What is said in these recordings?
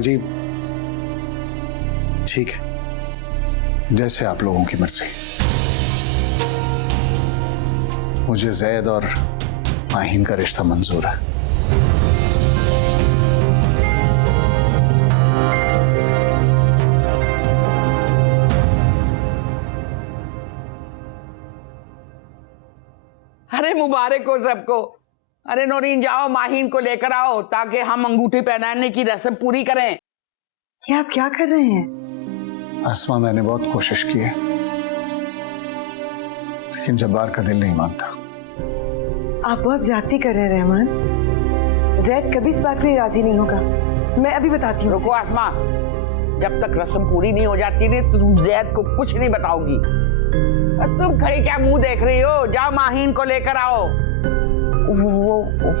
अम्मा जी ठीक है, जैसे आप लोगों की मर्जी। मुझे जैद और माहीन का रिश्ता मंजूर है। अरे मुबारक हो सबको। अरे नौरीन जाओ माहीन को लेकर आओ ताकि हम अंगूठी पहनाने की रस्म पूरी करें। ये आप क्या कर रहे हैं? आसमा, मैंने बहुत कोशिश की है लेकिन जब्बार का दिल नहीं मानता। आप बहुत ज्यादती कर रहे हैं रहमान। जैद कभी इस बात के लिए राजी नहीं होगा। मैं अभी बताती हूँ। रुको आसमा, जब तक रस्म पूरी नहीं हो जाती ना तो तुम जैद को कुछ नहीं बताओगी। तुम खड़ी क्या मुंह देख रही हो? जाओ माहीन को लेकर आओ।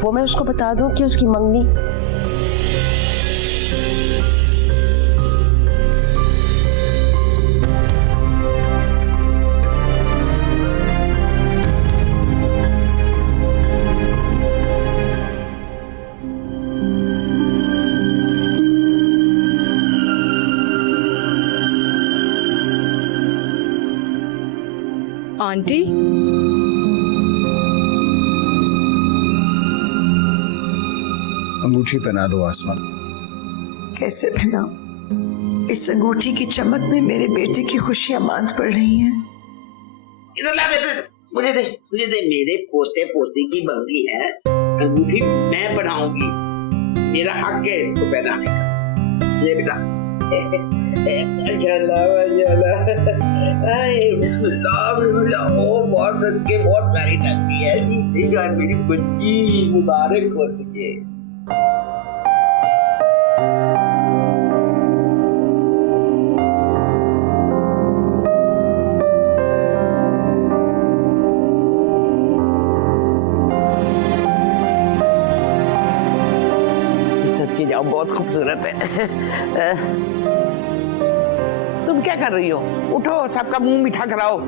वो मैं उसको बता दूं कि उसकी मंगनी। आंटी, अंगूठी पहना दो आसमा। कैसे पहनाऊं? इस अंगूठी की चमक में मेरे बेटे की खुशियां मांद पड़ रही हैं। इधर ला बेटे, मुझे दे मेरे पोते पोती की बंदी है। अंगूठी मैं बनाऊंगी, मेरा हक है इसको पहनाने का। ये बेटा बहुत रंग के बहुत प्यारी लगती है मेरी बच्ची। मुबारक हो तुझे। सच जाओ, बहुत खूबसूरत है। तुम क्या कर रही हो? उठो, सबका मुंह मीठा कराओ।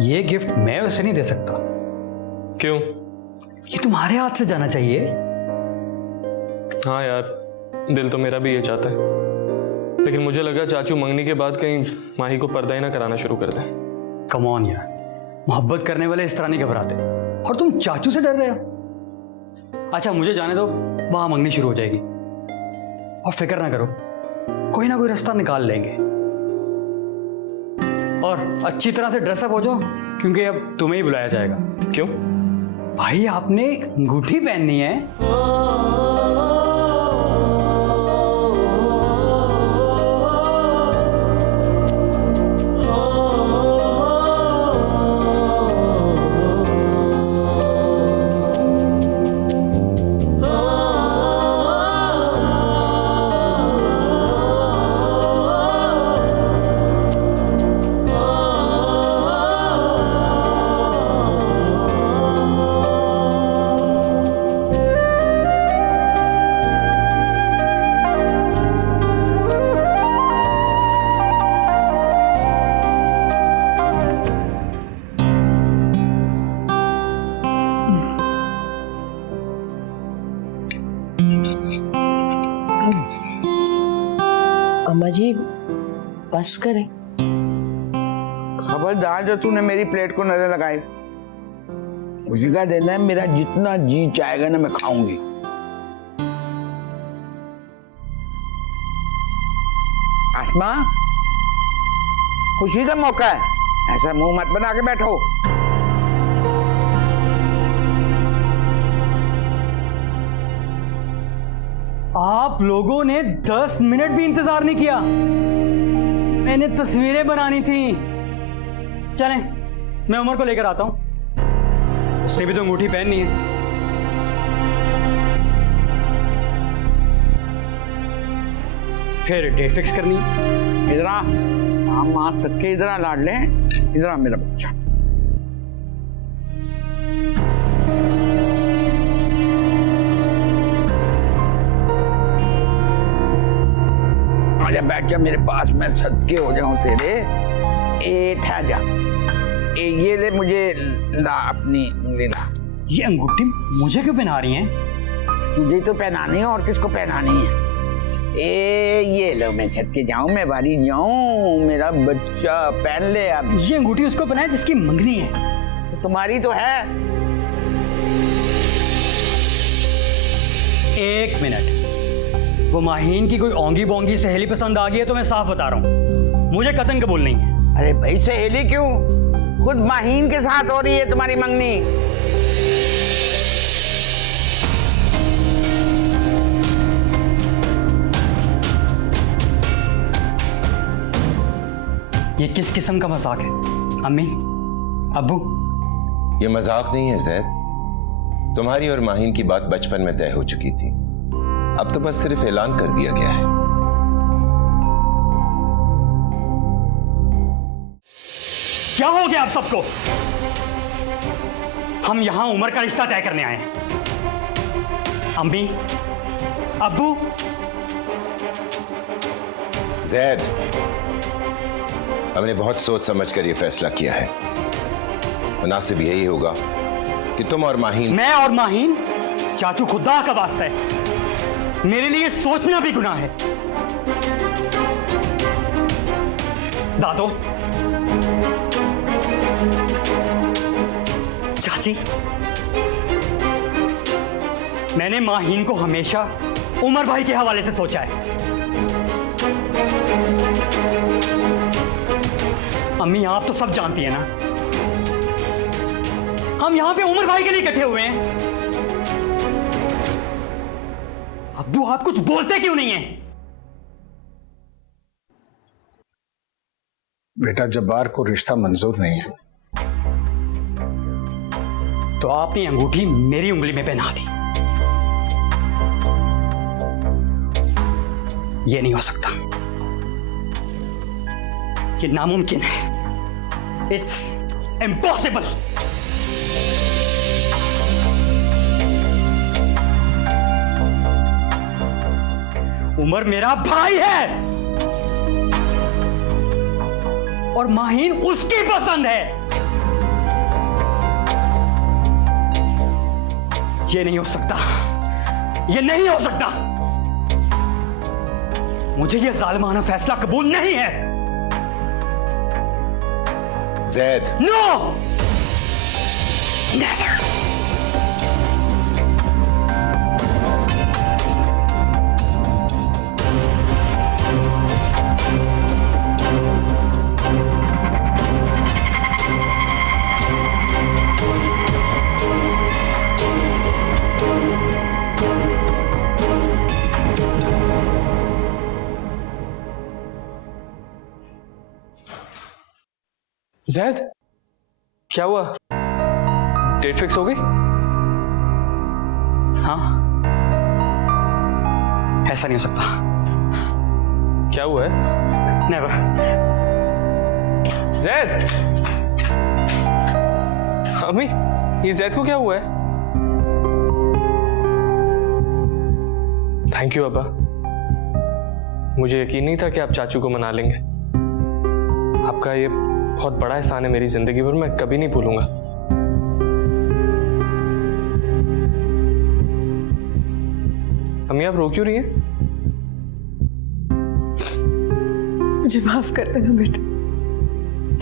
ये गिफ्ट मैं उसे नहीं दे सकता। क्यों? ये तुम्हारे हाथ से जाना चाहिए। हाँ यार, दिल तो मेरा भी ये चाहता है, लेकिन मुझे लगा चाचू मंगनी के बाद कहीं माही को पर्दा ही ना कराना शुरू कर दें। कम ऑन यार, मोहब्बत करने वाले इस तरह नहीं घबराते, और तुम चाचू से डर रहे हो? अच्छा मुझे जाने दो, वहां मंगनी शुरू हो जाएगी। और फिक्र ना करो, कोई ना कोई रास्ता निकाल लेंगे। और अच्छी तरह से ड्रेसअप हो जाओ, क्योंकि अब तुम्हें ही बुलाया जाएगा। क्यों? भाई आपने अंगूठी पहननी है। अम्मा जी बस करें। खबरदार जो तूने मेरी प्लेट को नजर लगाई। मुझे क्या देना है, मेरा जितना जी चाहेगा ना मैं खाऊंगी। आसमा, खुशी का मौका है, ऐसा मुंह मत बना के बैठो। आप लोगों ने 10 मिनट भी इंतजार नहीं किया। मैंने तस्वीरें बनानी थी। चलें, मैं उमर को लेकर आता हूं, उसने भी तो अंगूठी पहननी है। फिर डेट फिक्स करनी है। इधर आ, मां सदके इधर आ लाड ले। इधर आ मेरा बच्चा। आजा बैठ जा मेरे पास, मैं सदके हो जाऊं तेरे। ए ठहर जा, ये ले, मुझे ला अपनी उंगली ला। ये अंगूठी मुझे क्यों पहना रही हैं? तुझे तो पहनानी है, और किसको पहनानी है? ये लो, मैं छत के जाऊं, मैं बारी जाऊं, मेरा बच्चा पहन ले अब। ये अंगूठी उसको पहनाए जिसकी मंगनी है। तुम्हारी तो है। 1 मिनट, वो माहीन की कोई ओंगी बोंगी सहेली पसंद आ गई है तो मैं साफ बता रहा हूँ, मुझे कतन कबूल नहीं है। अरे भाई सहेली क्यों, खुद माहीन के साथ हो रही है तुम्हारी मंगनी। ये किस किस्म का मजाक है? अम्मी, अब्बू, ये मजाक नहीं है जैद। तुम्हारी और माहीन की बात बचपन में तय हो चुकी थी, अब तो बस सिर्फ ऐलान कर दिया गया है। क्या हो गया आप सबको? हम यहां उमर का रिश्ता तय करने आए हैं। अम्मी, अब्बू, जैद, हमने बहुत सोच समझ कर यह फैसला किया है। मुनासिब यही होगा कि तुम और माहीन। मैं और माहीन? चाचू खुदा का वास्ता है, मेरे लिए सोचना भी गुनाह है। दादो, चाची, मैंने माहीन को हमेशा उमर भाई के हवाले से सोचा है। अम्मी, आप तो सब जानती है ना, हम यहां पे उमर भाई के लिए इकट्ठे हुए हैं। अब्बू, आप कुछ बोलते क्यों नहीं है? बेटा, जब्बार को रिश्ता मंजूर नहीं है। तो आपने अंगूठी मेरी उंगली में पहना दी। ये नहीं हो सकता, ये नामुमकिन है। It's impossible. उमर मेरा भाई है और माहीन उसकी पसंद है। ये नहीं हो सकता, ये नहीं हो सकता। मुझे ये जालिमाना फैसला कबूल नहीं है। Zaid, no, never. जैद, क्या हुआ? डेट फिक्स हो गई? हाँ, ऐसा नहीं हो सकता। क्या हुआ है? नेवर। जैद, अम्मी, ये जैद को क्या हुआ है? थैंक यू अब्बा, मुझे यकीन नहीं था कि आप चाचू को मना लेंगे। आपका ये बहुत बड़ा एहसान है मेरी जिंदगी पर, मैं कभी नहीं भूलूंगा। अम्मी, आप रो क्यों रही हैं? मुझे माफ कर देना बेटा।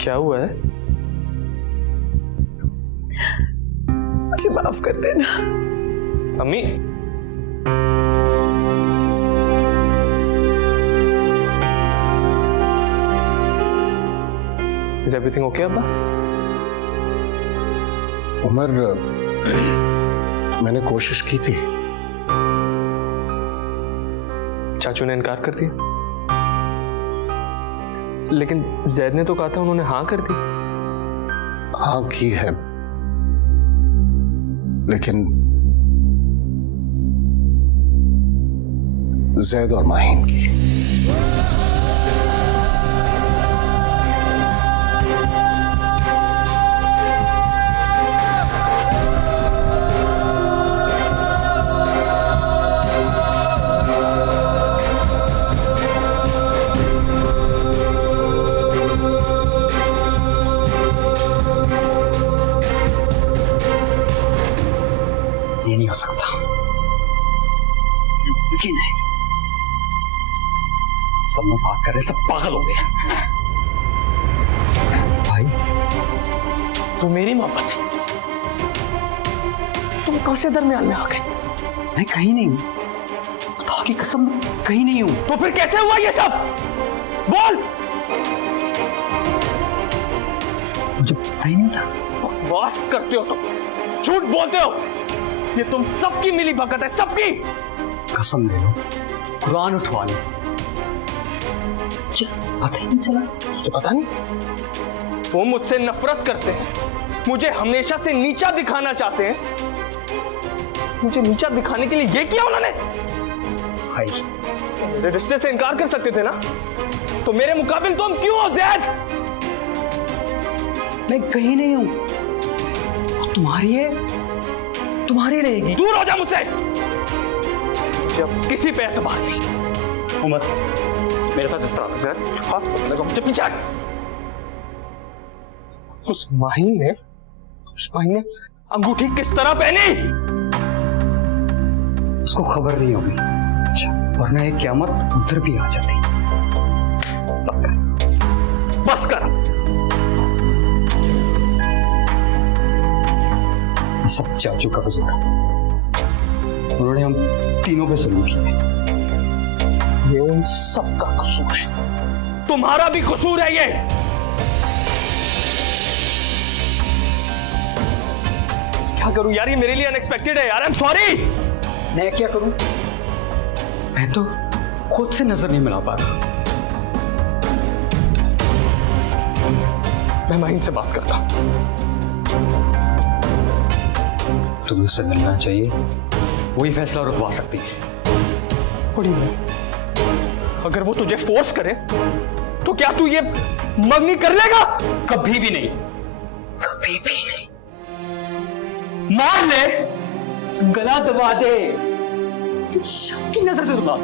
क्या हुआ है? मुझे माफ कर देना। अम्मी, इज एवरीथिंग ओके अब्बा? उमर, मैंने कोशिश की थी। चाचू ने इनकार कर दिया, लेकिन जैद ने तो कहा था उन्होंने हाँ कर दी। हाँ की है, लेकिन जैद और माहीन की। मुमकिन है। सब मजाक कर रहे, सब पागल हो गए। भाई तू मेरी मोहब्बत है, तुम कहां से दरमियान में आ गए? मैं कहीं नहीं हूं, खुदा की कसम कहीं नहीं हूं। तो फिर कैसे हुआ ये सब? बोल। मुझे पता ही नहीं था। बकवास करते हो, तुम झूठ बोलते हो। ये तुम सबकी मिली भगत है, सबकी। कसम ले लो, कुरान उठवा लो, पता ही नहीं चला। तुझे पता नहीं? वो मुझसे नफरत करते हैं, मुझे हमेशा से नीचा दिखाना चाहते हैं। मुझे नीचा दिखाने के लिए ये किया उन्होंने। भाई मेरे रिश्ते से इनकार कर सकते थे ना, तो मेरे मुकाबिल तुम क्यों हो ज़ैद? मैं कहीं नहीं हूं, तुम्हारी है, तुम्हारी रहेगी। दूर हो जा मुझसे, जब किसी पे एतबार नहीं। उमर मेरे साथ इस तरह ज़ैद मुझे पीछे हट। उस माहिन ने अंगूठी किस तरह पहनी? उसको खबर नहीं होगी, वरना ये क़यामत उधर भी आ जाती। बस कर, बस कर। ये सब चाचू का कसूर है, उन्होंने हम तीनों पे जुल्म किया। ये उन सबका कसूर है, तुम्हारा भी कसूर है ये। क्या करूं यार, ये मेरे लिए अनएक्सपेक्टेड है यार। I am sorry. मैं क्या करूं, मैं तो खुद से नजर नहीं मिला पा रहा। मैं माहिन से बात करता हूं। तुम्हें उससे मिलना चाहिए, वही फैसला रुकवा सकती है। अगर वो तुझे फोर्स करे तो क्या तू ये मंगनी कर लेगा? कभी भी नहीं, कभी भी नहीं। मार ले, गला दबा दे, सबकी नजर से दुआ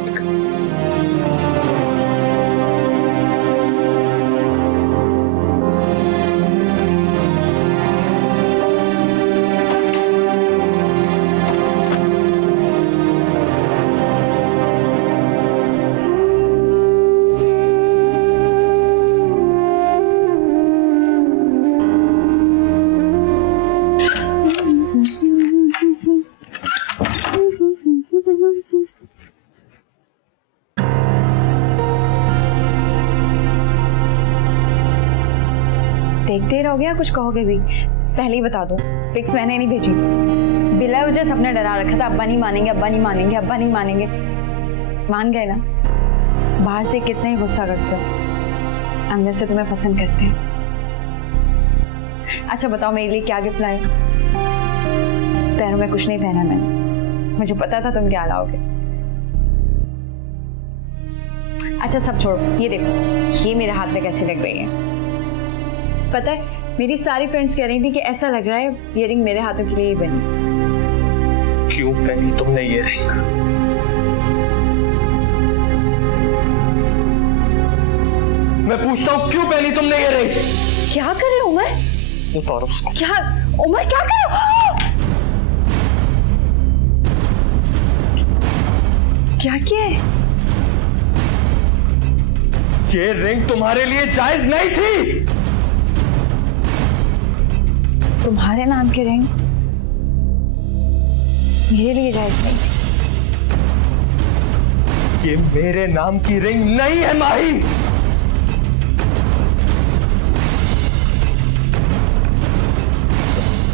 देखते रहोगे या कुछ कहोगे भी? पहले ही बता दो, पिक्स मैंने नहीं भेजी। बिला वजह सबने डरा रखा था, अब्बा नहीं मानेंगे, अब्बा नहीं मानेंगे, अब्बा नहीं मानेंगे। मान गए ना? बाहर से कितने ही गुस्सा करते हो, अंदर से तुम्हें पसंद करते हैं। अच्छा बताओ, मेरे लिए क्या गिफ्ट लाए? पैरों में कुछ नहीं पहना मैंने, मुझे पता था तुम क्या लाओगे। अच्छा सब छोड़ो, ये देखो, ये मेरे हाथ में कैसी लग रही है। पता है, मेरी सारी फ्रेंड्स कह रही थी कि ऐसा लग रहा है ये रिंग मेरे हाथों के लिए ही बनी। क्यों पहनी तुमने ये रिंग? मैं पूछता हूं, क्यों पहनी तुमने ये रिंग? क्या कर रहे हो उमर? उतारो उसको। क्या उमर, क्या कर रहे हो? क्या किया है? ये रिंग तुम्हारे लिए जायज नहीं थी। तुम्हारे नाम की रिंग मेरे लिए जायज नहीं थी। ये मेरे नाम की रिंग नहीं है माही।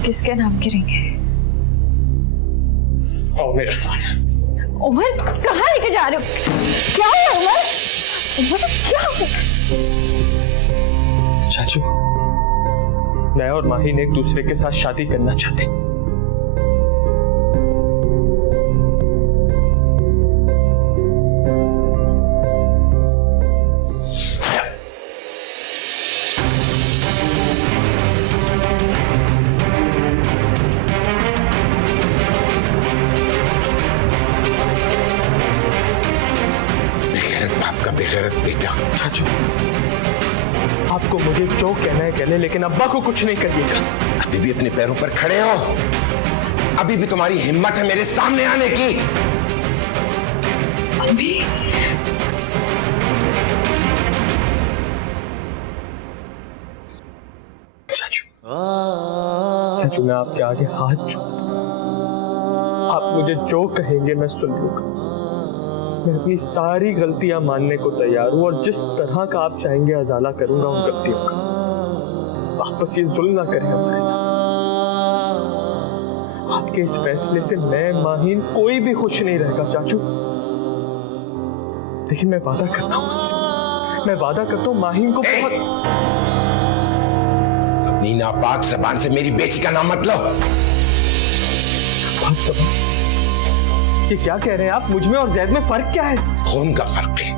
किसके नाम की रिंग है? आओ मेरे साथ। उमर कहाँ लेके जा रहे हो? क्या है उमर? उमर क्या है? चाचू, मैं और माहिन एक दूसरे के साथ शादी करना चाहते हैं। बेगैरत बाप का बेगैरत बेटा। चाचू, आपको मुझे जो कहना है कहने, लेकिन अब्बा को कुछ नहीं करिएगा। अभी भी अपने पैरों पर खड़े हो? अभी भी तुम्हारी हिम्मत है मेरे सामने आने की? अम्मी चाचू मैं आपके आगे हाथ जोड़ता हूं। आप मुझे जो कहेंगे मैं सुन लूंगा। मैं अपनी सारी गलतियां मानने को तैयार हूं और जिस तरह का आप चाहेंगे अजाला करूंगा उन गलतियों का। आप बस ये जुल्म ना करें हमारे साथ। आपके इस फैसले से मैं माहीन कोई भी खुश नहीं रहेगा चाचू। लेकिन मैं वादा करता हूं माहीन को बहुत। अपनी नापाक जबान से मेरी बेटी का नाम मत लो। ये क्या कह रहे हैं आप? मुझ में और जैद में फर्क क्या है? खून का फर्क है।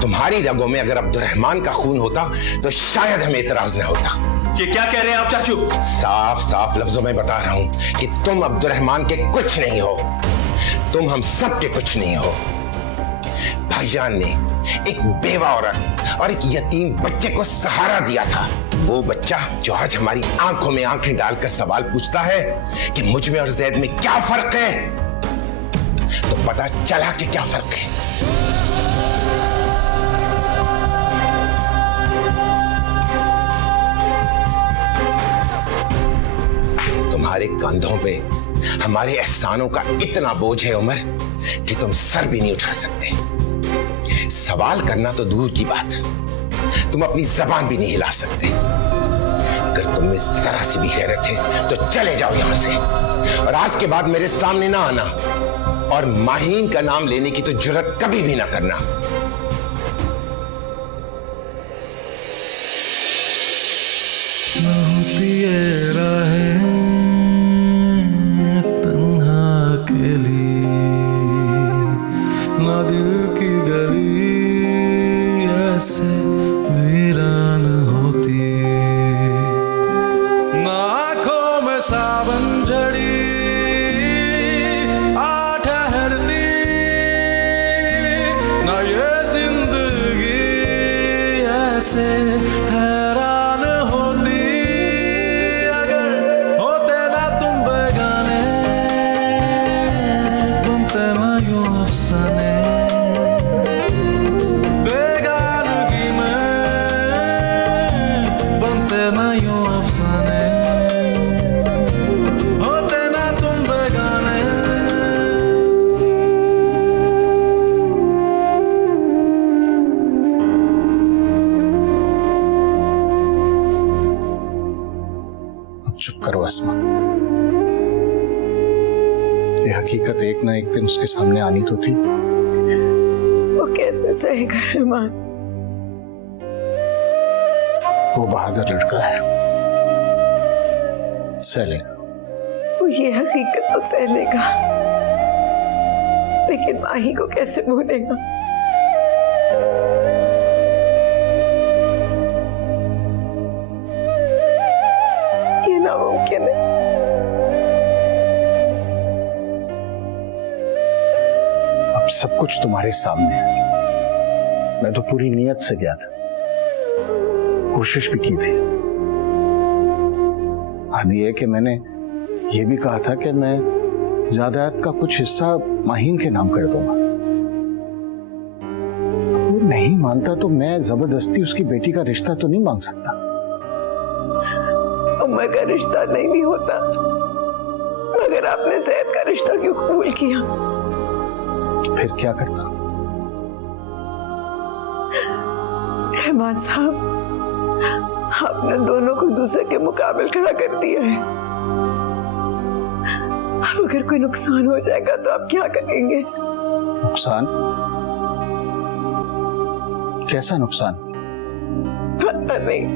तुम्हारी रगों में अगर अब्दुर्रहमान का खून होता तो शायद हमें इतराज न होता। ये क्या कह रहे हैं आप चाचू? साफ साफ लफ्जों में बता रहा हूं कि तुम अब्दुर्रहमान के कुछ नहीं हो। तुम हम सब के कुछ नहीं हो। भाईजान ने एक बेवा औरत और एक यतीम बच्चे को सहारा दिया था। वो बच्चा जो आज हमारी आंखों में आंखें डालकर सवाल पूछता है कि मुझ में और जैद में क्या फर्क है, तो पता चला कि क्या फर्क है। तुम्हारे कंधों पे हमारे एहसानों का इतना बोझ है उमर कि तुम सर भी नहीं उठा सकते। सवाल करना तो दूर की बात, तुम अपनी जबान भी नहीं हिला सकते। अगर तुम में जरा सी भी गैरत है तो चले जाओ यहां से और आज के बाद मेरे सामने ना आना और माहीन का नाम लेने की तो जुर्रत कभी भी ना करना। चुप करो अस्मा। ये हकीकत एक ना एक दिन उसके सामने आनी तो थी। वो कैसे सहेगा रहमान? वो बहादुर लड़का है, सह लेगा। वो ये हकीकत तो सह लेगा, लेकिन माही को कैसे भूलेगा? ये नामुमकिन है। अब सब कुछ तुम्हारे सामने है। मैं तो पूरी नीयत से गया था, कोशिश भी की थी। हानि ये कि मैंने ये भी कहा था कि मैं जायदाद का कुछ हिस्सा माहीन के नाम कर दूंगा। वो नहीं मानता तो मैं जबरदस्ती उसकी बेटी का रिश्ता तो नहीं मांग सकता। उमर का रिश्ता नहीं भी होता, मगर आपने जैद का रिश्ता क्यों कबूल किया? फिर क्या करता? रहमान साहब, आपने दोनों को दूसरे के मुकाबले खड़ा कर दिया है। अब अगर कोई नुकसान हो जाएगा तो आप क्या करेंगे? नुकसान? कैसा नुकसान? पता नहीं,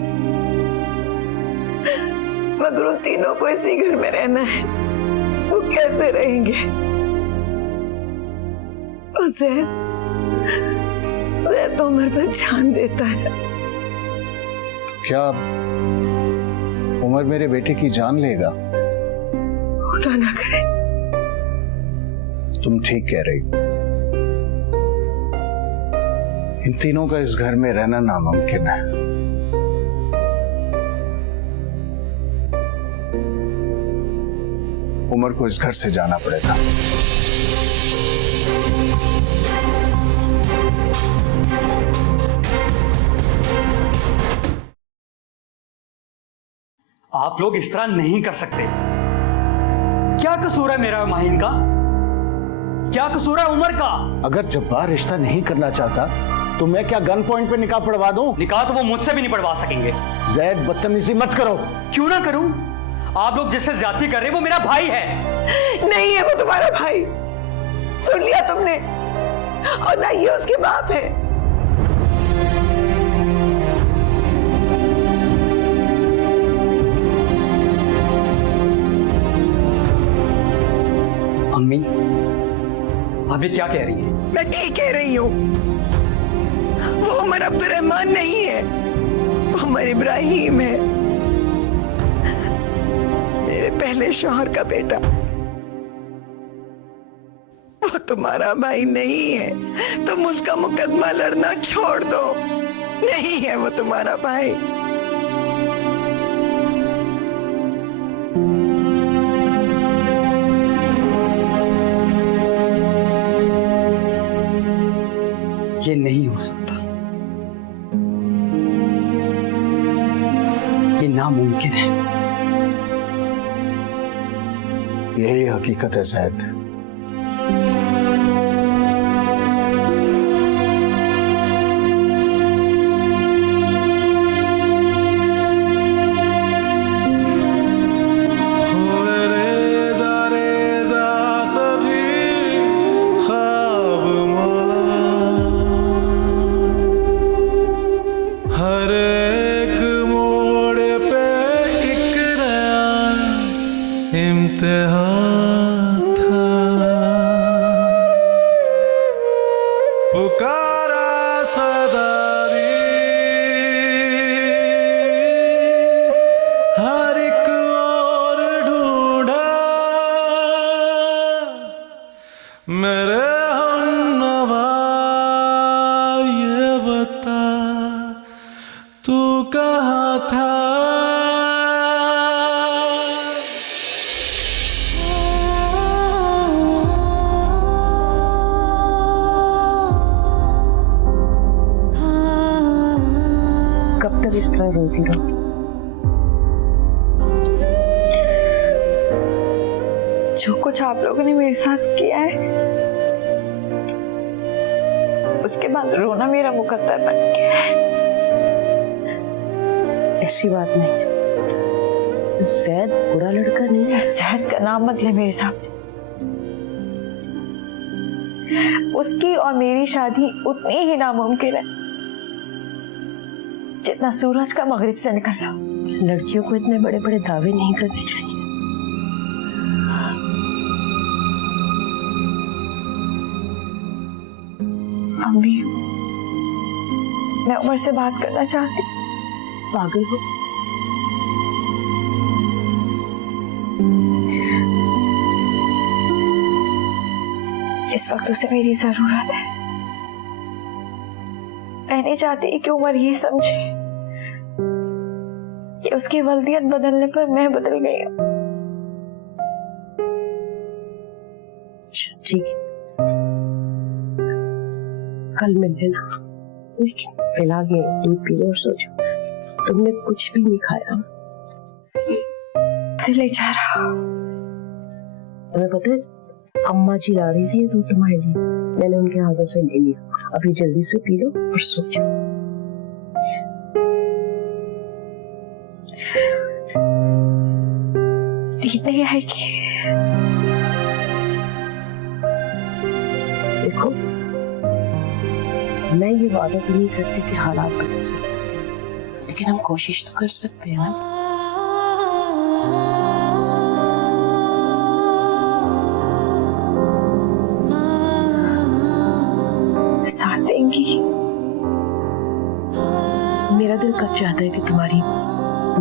मगर उन तीनों को इसी घर में रहना है। वो कैसे रहेंगे? और जैद उमर पर जान देता है। क्या उमर मेरे बेटे की जान लेगा? खुदा ना करे। तुम ठीक कह रही हो। इन तीनों का इस घर में रहना नामुमकिन है। उमर को इस घर से जाना पड़ेगा। आप लोग इस तरह नहीं कर सकते। क्या कसूर है मेरा और माहिन का? क्या कसूर है उमर का? अगर जब्बार रिश्ता नहीं करना चाहता तो मैं क्या गन पॉइंट पे निकाह पढ़वा दूं? निकाह तो वो मुझसे भी नहीं पढ़वा सकेंगे। जैद, बदतमीजी मत करो। क्यों ना करूं? आप लोग जिससे ज्यादती कर रहे हैं वो मेरा भाई है। नहीं है वो तुम्हारा भाई, सुन लिया तुमने, और ना ये उसके बाप है। अम्मी, अभी क्या कह रही है? मैं ठीक कह रही हूँ। वो उमर अब्दुर्रहमान नहीं है, उमर इब्राहिम है, मेरे पहले शौहर का बेटा। वो तुम्हारा भाई नहीं है, तुम उसका मुकदमा लड़ना छोड़ दो। नहीं है वो तुम्हारा भाई। ये नहीं हो सकता, ये नामुमकिन है। यही हकीकत है जैद। कब तक इस तरह रोती रहोगी? जो कुछ आप लोगों ने मेरे साथ किया है, उसके बाद रोना मेरा मुकद्दर बन गया है। ऐसी बात नहीं, जैद बुरा लड़का नहीं है। जैद का नाम मत ले मेरे सामने। उसकी और मेरी शादी उतनी ही नामुमकिन है जितना सूरज का मगरिब से निकलना। लड़कियों को इतने बड़े बड़े दावे नहीं करने चाहिए। अम्मी, मैं उमर से बात करना चाहती हूँ। पागल हो? इस वक्त उसे मेरी जरूरत है। मैं नहीं चाहती कि उमर ये समझे कि उसकी वल्दियत बदलने पर मैं बदल गई हूँ। ठीक है, कल मिल लेना, लेकिन फिलहाल ये दूध पी लो और सो जाओ। तुमने कुछ भी नहीं खाया। दिल ले जा रहा। तुम्हें पता है, अम्मा जी ला रही थी दूध तुम्हारे लिए, मैंने उनके हाथों से ले लिया। अभी जल्दी से पी लो और सो जाओ। नींद नहीं आएगी। देखो, मैं ये वादा तो नहीं करती कि हालात बदल सकते, लेकिन हम कोशिश तो कर सकते हैं ना। साथ देंगी। मेरा दिल कब चाहता है कि तुम्हारी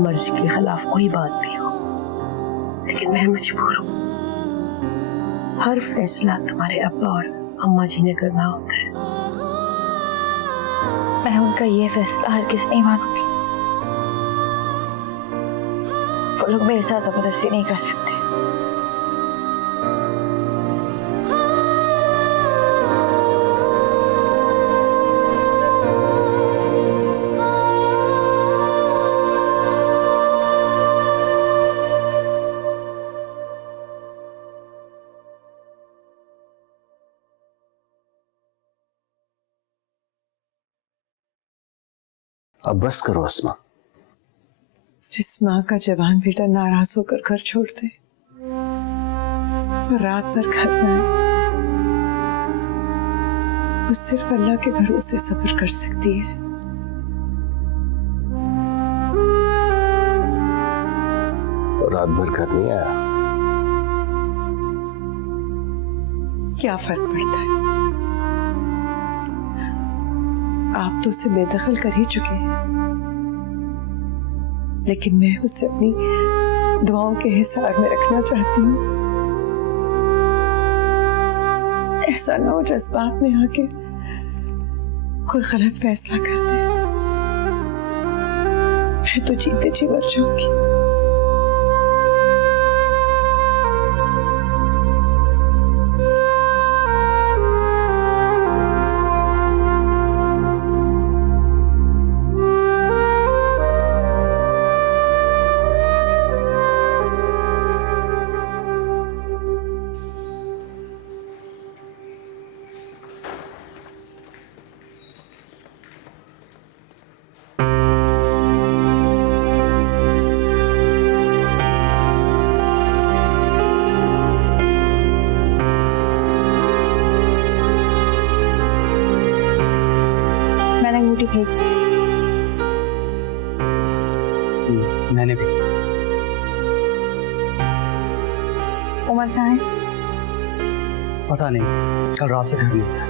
मर्जी के खिलाफ कोई बात भी हो, लेकिन मैं मजबूर हूँ। हर फैसला तुम्हारे अब्बा और अम्मा जी ने करना होता है। मैं उनका ये फैसला हरगिज़ नहीं मानूंगी। वो लोग मेरे साथ जबरदस्ती नहीं कर सकते। अब बस करो अस्मा। जिस माँ का जवान बेटा नाराज होकर घर छोड़ दे और रात भर घर में आए, वो सिर्फ अल्लाह के भरोसे सब्र कर सकती है। और रात भर घर नहीं आया। क्या फर्क पड़ता है? आप तो उसे बेदखल कर ही चुके हैं, लेकिन मैं उसे अपनी दुआओं के हिसार में रखना चाहती हूँ। ऐसा ना हो जज्बात में आके कोई गलत फैसला कर दे। मैं तो जीते जी मर जाऊंगी। मैंने अंगूठी फेंक दी। मैंने भी। उमर कहाँ है? पता नहीं, कल रात से घर नहीं आया।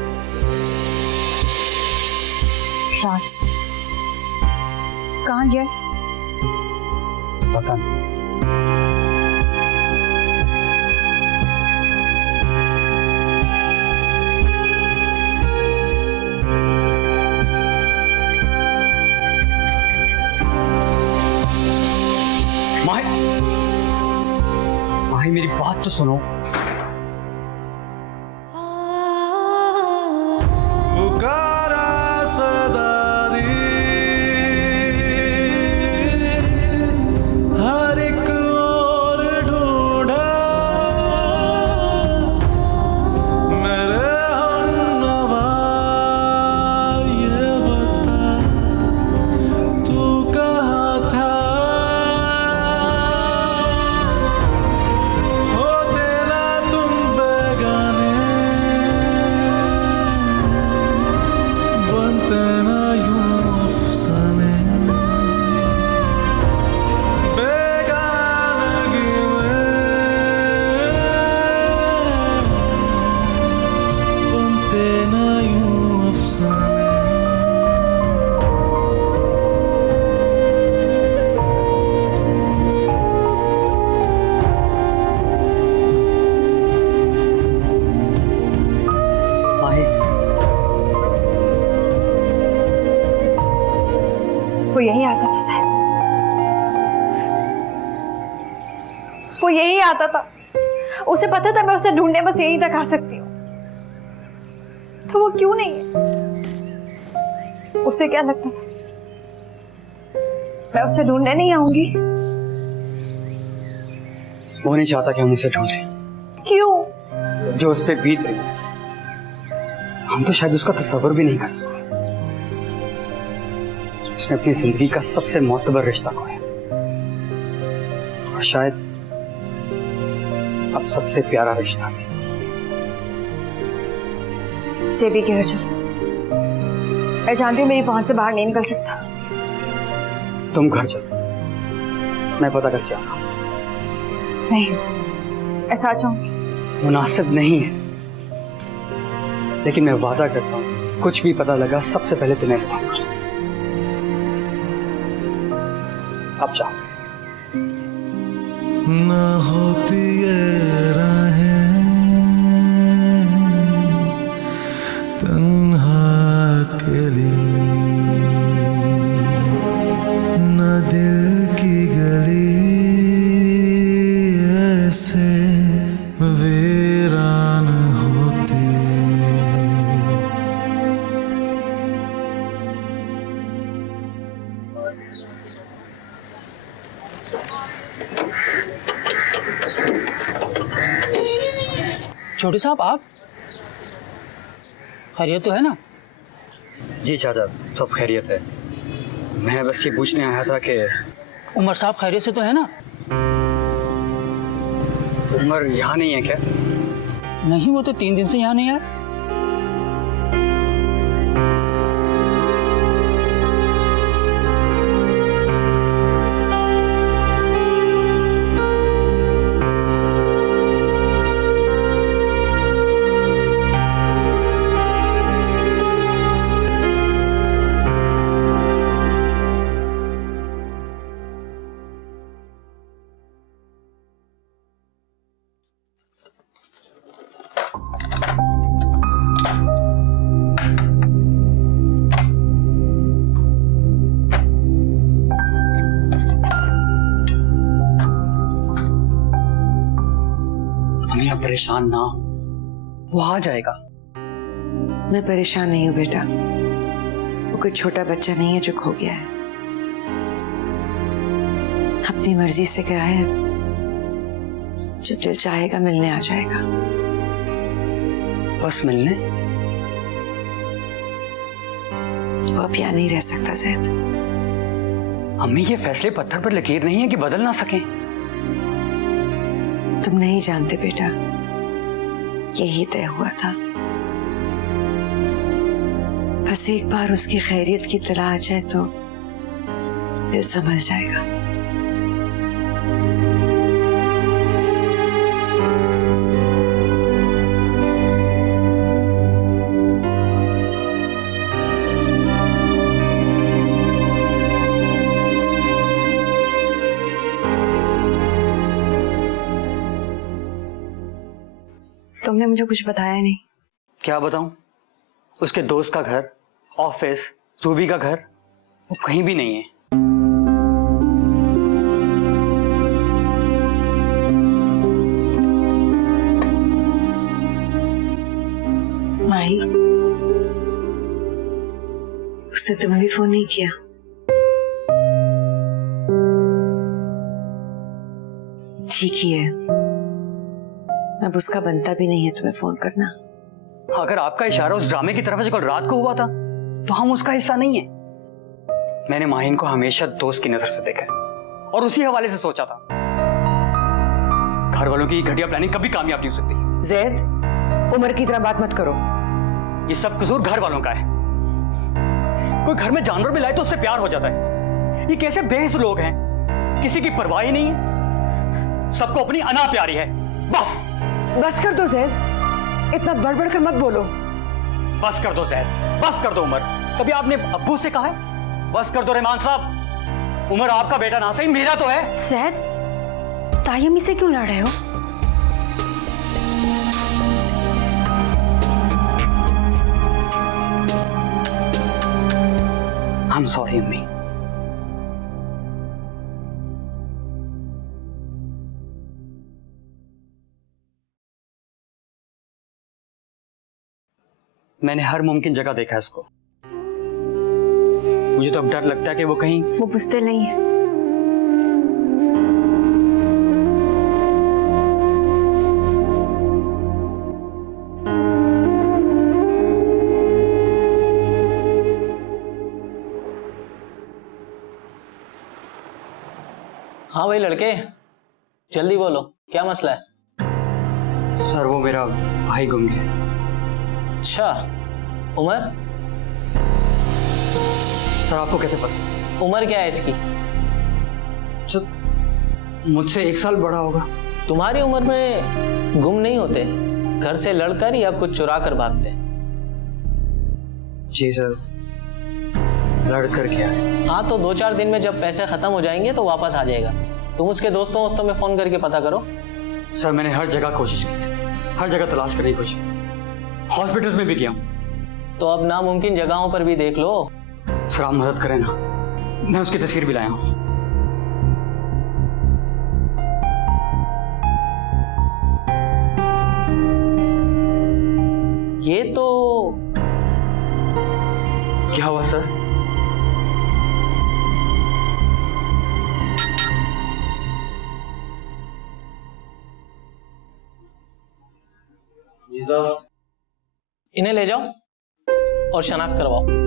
रात से कहाँ गया? पता नहीं। माही मेरी बात तो सुनो। वो यही आता था सर, वो यही आता था। उसे पता था मैं उसे ढूंढने बस यहीं तक आ सकती हूँ, तो वो क्यों नहीं है? उसे क्या लगता था मैं उसे ढूंढने नहीं आऊंगी? वो नहीं चाहता कि हम उसे ढूंढें। क्यों? जो उस पे बीत रही है हम तो शायद उसका तस्वर भी नहीं कर सकते। उसने अपनी जिंदगी का सबसे मोतबर रिश्ता खोया और शायद अब सबसे प्यारा रिश्ता भी। सेबी के घर चलो, मैं जानती हूँ मेरी पहुंच से बाहर नहीं निकल सकता। तुम घर चलो, मैं पता करके आता हूँ। नहीं, ऐसा चाहूंगी। मुनासिब नहीं है, लेकिन मैं वादा करता हूँ कुछ भी पता लगा सबसे पहले तुम्हें बताऊंगा। अब जाओ। न होती ये राहें तन्हा अकेली, न दिल की गली ऐसे वीरान होती। छोटे साहब, आप खैरियत तो है ना? जी चाचा, सब खैरियत है। मैं बस ये पूछने आया था कि उमर साहब खैरियत से तो है ना? उमर यहाँ नहीं है क्या? नहीं, वो तो 3 दिन से यहाँ नहीं आया। अम्मी आप परेशान ना हो, वो आ जाएगा। मैं परेशान नहीं हूँ बेटा, वो कोई छोटा बच्चा नहीं है जो खो गया है। अपनी मर्जी से गया है, जब दिल चाहेगा मिलने आ जाएगा। बस मिलने? वो अब यहाँ नहीं रह सकता ज़ैद। अम्मी ये फैसले पत्थर पर लकीर नहीं है कि बदल ना सकें। तुम नहीं जानते बेटा, यही तय हुआ था। बस एक बार उसकी खैरियत की इत्तला आ जाए तो दिल संभल जाएगा। तुमने मुझे कुछ बताया नहीं। क्या बताऊं? उसके दोस्त का घर, ऑफिस, जूबी का घर, वो कहीं भी नहीं है। माही, उसने तुम्हें भी फोन नहीं किया? ठीक ही है, अब उसका बनता भी नहीं है तुम्हें फोन करना। अगर आपका इशारा उस ड्रामे की तरफ है जो कल रात को हुआ था, तो हम उसका हिस्सा नहीं है। मैंने माहिन को हमेशा दोस्त की नजर से देखा है और उसी हवाले से सोचा था। घर वालों की घटिया प्लानिंग कभी कामयाब नहीं हो सकती। ज़ैद, उमर की तरह बात मत करो। ये सब कसूर घर वालों का है। कोई घर में जानवर भी लाए तो उससे प्यार हो जाता है। ये कैसे बेहिस लोग हैं, किसी की परवाह ही नहीं है, सबको अपनी अना प्यारी है। बस कर दो ज़ैद, इतना बड़बड़ कर मत बोलो। बस कर दो ज़ैद, बस कर दो उमर। कभी आपने अब्बू से कहा है बस कर दो? रहमान साहब, उमर आपका बेटा ना सही मेरा तो है। ज़ैद, ताई अम्मी से क्यों लड़ रहे हो? आई एम सॉरी अम्मी। मैंने हर मुमकिन जगह देखा है इसको। मुझे तो अब डर लगता है कि वो कहीं वो बुज़दिल नहीं है। हाँ भाई लड़के, जल्दी बोलो, क्या मसला है? सर वो मेरा भाई गुम गया। अच्छा, उमर? सर आपको कैसे पता? उमर क्या है इसकी? सर मुझसे 1 साल बड़ा होगा। तुम्हारी उम्र में गुम नहीं होते, घर से लड़कर या कुछ चुरा कर भागते। जी सर, लड़कर क्या है? हाँ तो 2-4 दिन में जब पैसे खत्म हो जाएंगे तो वापस आ जाएगा। तुम उसके दोस्तों में फोन करके पता करो। सर मैंने हर जगह कोशिश की, हर जगह तलाश करने की कोशिश की, हॉस्पिटल्स में भी किया। तो अब नामुमकिन जगहों पर भी देख लो। सर आप मदद करें ना, मैं उसकी तस्वीर भी लाया हूं। ये तो क्या हुआ सर? इन्हें ले जाओ और शनाख्त करवाओ।